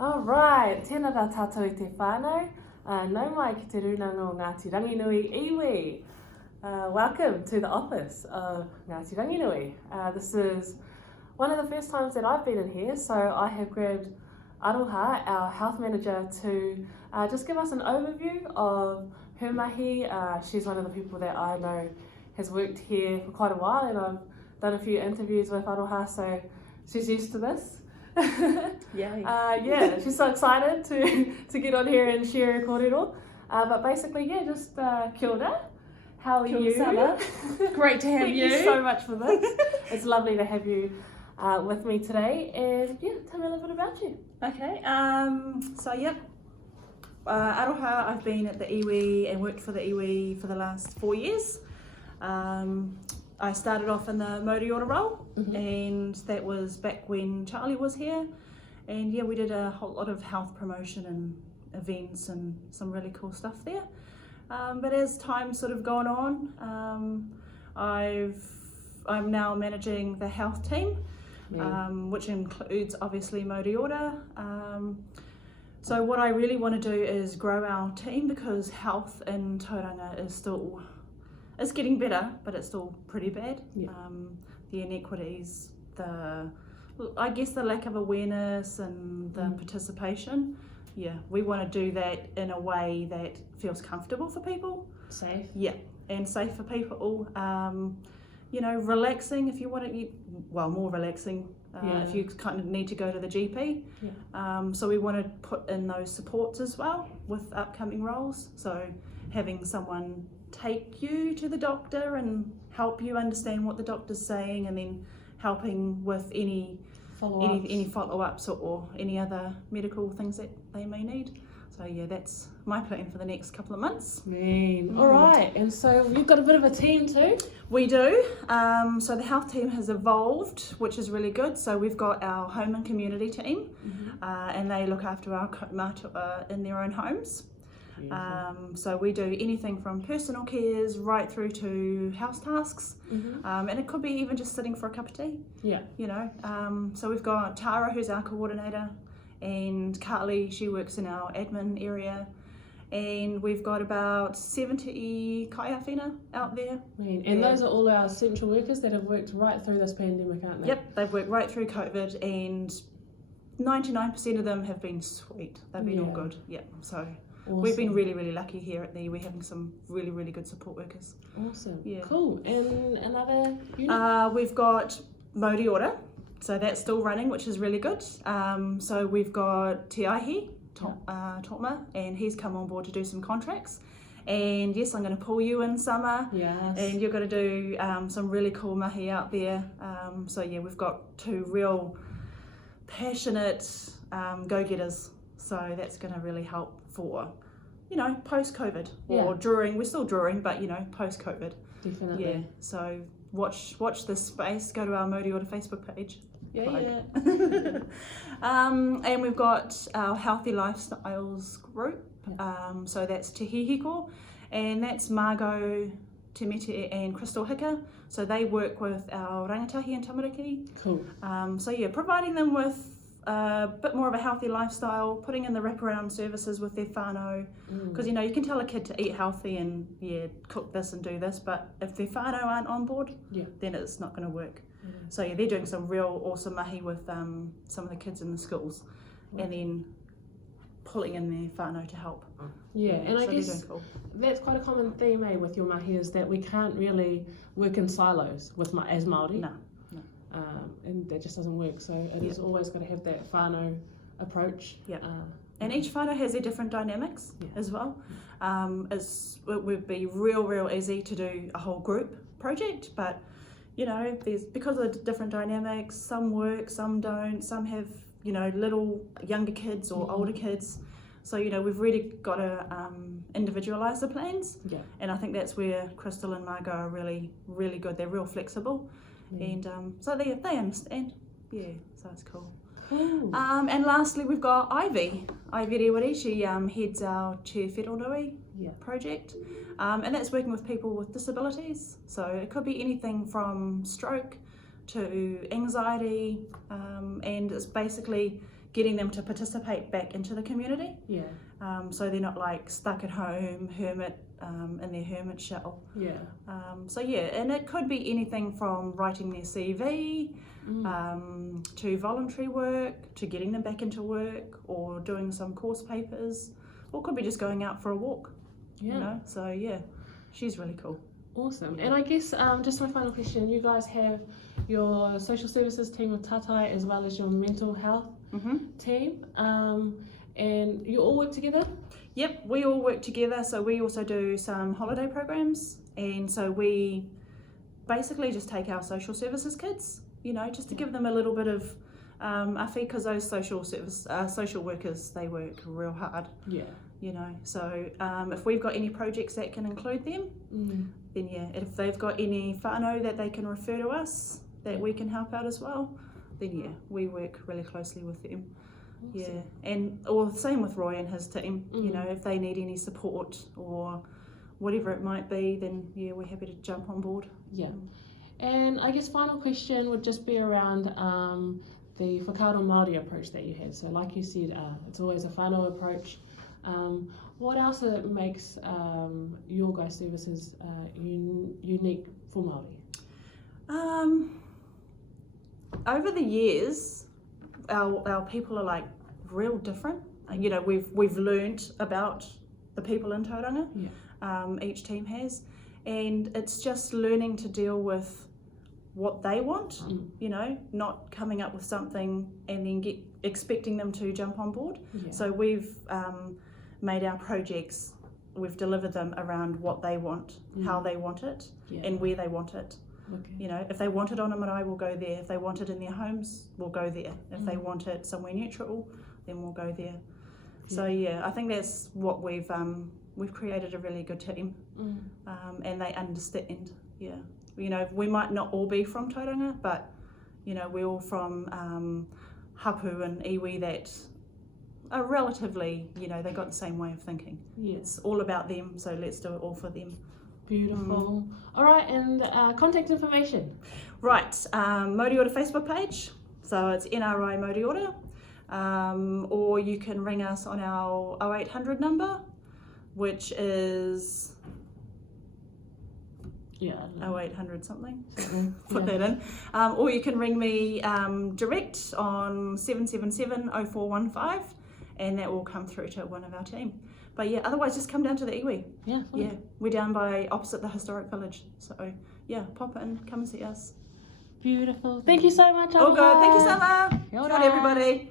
Alright, tēnā rā tātou I te whānau. Nau mai ki te runanga o Ngāti Ranginui iwi. Welcome to the office of Ngāti Ranginui. This is one of the first times that I've been in here, so I have grabbed Aroha, our health manager, to just give us an overview of her mahi. She's one of the people that I know has worked here for quite a while, and I've done a few interviews with Aroha, so she's used to this. Yay. Yeah, she's so excited to get on here and share her kōrero. But basically, yeah, just kia ora. How are Kia ora, you? Saba. Great to have Thank you so much for this. It's lovely to have you with me today. And yeah, tell me a little bit about you. Okay, Aroha, I've been at the iwi and worked for the iwi for the last 4 years. I started off in the Moriora role, and that was back when Charlie was here. And yeah, we did a whole lot of health promotion and events and some really cool stuff there. But as time's sort of gone on, I'm now managing the health team, which includes obviously Moriora. So what I really want to do is grow our team, because health in Tauranga is getting better, but it's still pretty bad. Yeah. The inequities, I guess the lack of awareness and the participation. Yeah, we want to do that in a way that feels comfortable for people. Safe. Yeah, and safe for people. Relaxing if you want to eat, more relaxing if you kind of need to go to the GP. Yeah. So we want to put in those supports as well with upcoming roles. So having someone take you to the doctor and help you understand what the doctor's saying, and then helping with any follow-ups or any other medical things that they may need. So yeah, that's my plan for the next couple of months. Alright, and so you've got a bit of a team too? We do. So the health team has evolved, which is really good. So we've got our home and community team, and they look after our kaumātua in their own homes. So we do anything from personal cares right through to house tasks, and it could be even just sitting for a cup of tea. So we've got Tara, who's our coordinator, and Carly, she works in our admin area, and we've got about 70 kaiawhina out there. And those are all our essential workers that have worked right through this pandemic, aren't they? Yep, they've worked right through COVID, and 99% of them have been sweet. They've been all good. Yeah, so awesome. We've been really, really lucky here at the iwi, having some really, really good support workers. Awesome. Yeah. Cool. And another unit? We've got Moriora, so that's still running, which is really good. So we've got Te Aihi, Totma, and he's come on board to do some contracts. And yes, I'm going to pull you in summer. Yes. And you're going to do some really cool mahi out there. So yeah, we've got 2 real passionate go-getters. So that's going to really help for, post-COVID or during. We're still during, but post-COVID. Definitely. Yeah. So watch this space. Go to our Moriora Facebook page. Yeah. And we've got our Healthy Lifestyles group. So that's Te Hihiko, and that's Margot, Te Mete and Crystal Hika. So they work with our rangatahi and tamariki. Cool. So yeah, providing them with a bit more of a healthy lifestyle, putting in the wraparound services with their whānau, because you can tell a kid to eat healthy and cook this and do this, but if their whānau aren't on board, then it's not going to work. So yeah, they're doing some real awesome mahi with some of the kids in the schools, and then pulling in their whānau to help. And I guess cool. that's quite a common theme with your mahi, is that we can't really work in silos as Māori. No. And that just doesn't work, so it is always got to have that whānau approach. And each whānau has their different dynamics as well. It would be real easy to do a whole group project, but there's, because of the different dynamics, some work, some don't, some have little younger kids or older kids. So we've really got to individualise the plans, and I think that's where Crystal and Margot are really, really good. They're real flexible. And so they understand. So it's cool. And lastly, we've got Ivy Rewari. She heads our Che Whenonui project, and that's working with people with disabilities. So it could be anything from stroke to anxiety, and it's basically getting them to participate back into the community. Yeah. So they're not like stuck at home, hermit, in their hermit shell. Yeah. So yeah, and it could be anything from writing their CV, to voluntary work, to getting them back into work, or doing some course papers, or it could be just going out for a walk. Yeah. You know? So yeah, she's really cool. Awesome. And I guess just my final question, you guys have your social services team with Tatai as well as your mental health team, and you all work together? Yep, we all work together. So we also do some holiday programs, and so we basically just take our social services kids, you know, just to give them a little bit of a fee, because those social workers, they work real hard. Yeah. You know, so if we've got any projects that can include them, then yeah, if they've got any whānau that they can refer to us, that we can help out as well, then yeah, we work really closely with them. Awesome. Yeah, and or the same with Roy and his team. You know, if they need any support or whatever it might be, then yeah, we're happy to jump on board. Yeah. And I guess final question would just be around the whakaaro Māori approach that you have. So like you said, it's always a whānau approach. What else makes your guys' services unique for Māori? Over the years, our people are like real different. You know, we've learned about the people in Tauranga. Yeah. Each team has, and it's just learning to deal with what they want. You know, not coming up with something and then expecting them to jump on board. Yeah. So we've made our projects, we've delivered them around what they want, how they want it, and where they want it. Okay. You know, if they want it on a marae, we'll go there. If they want it in their homes, we'll go there. If they want it somewhere neutral, then we'll go there. Yeah. So yeah, I think that's what we've created a really good team, and they understand. Yeah, you know, we might not all be from Tauranga, but you know, we're all from hapu and iwi that are relatively, you know, they got the same way of thinking. Yeah. It's all about them, so let's do it all for them. Beautiful. All right, and contact information. Right, Mōri Ora Facebook page, so it's NRI Mōri Ora, or you can ring us on our 0800 number, which is 0800 something. Put that in. Or you can ring me direct on 777 0415, and that will come through to one of our team. But yeah, otherwise just come down to the iwi. Yeah, fine. Yeah, we're down by opposite the historic village. So yeah, pop in, come and see us. Beautiful. Thank you so much. All good. Thank you so much. Kia ora everybody.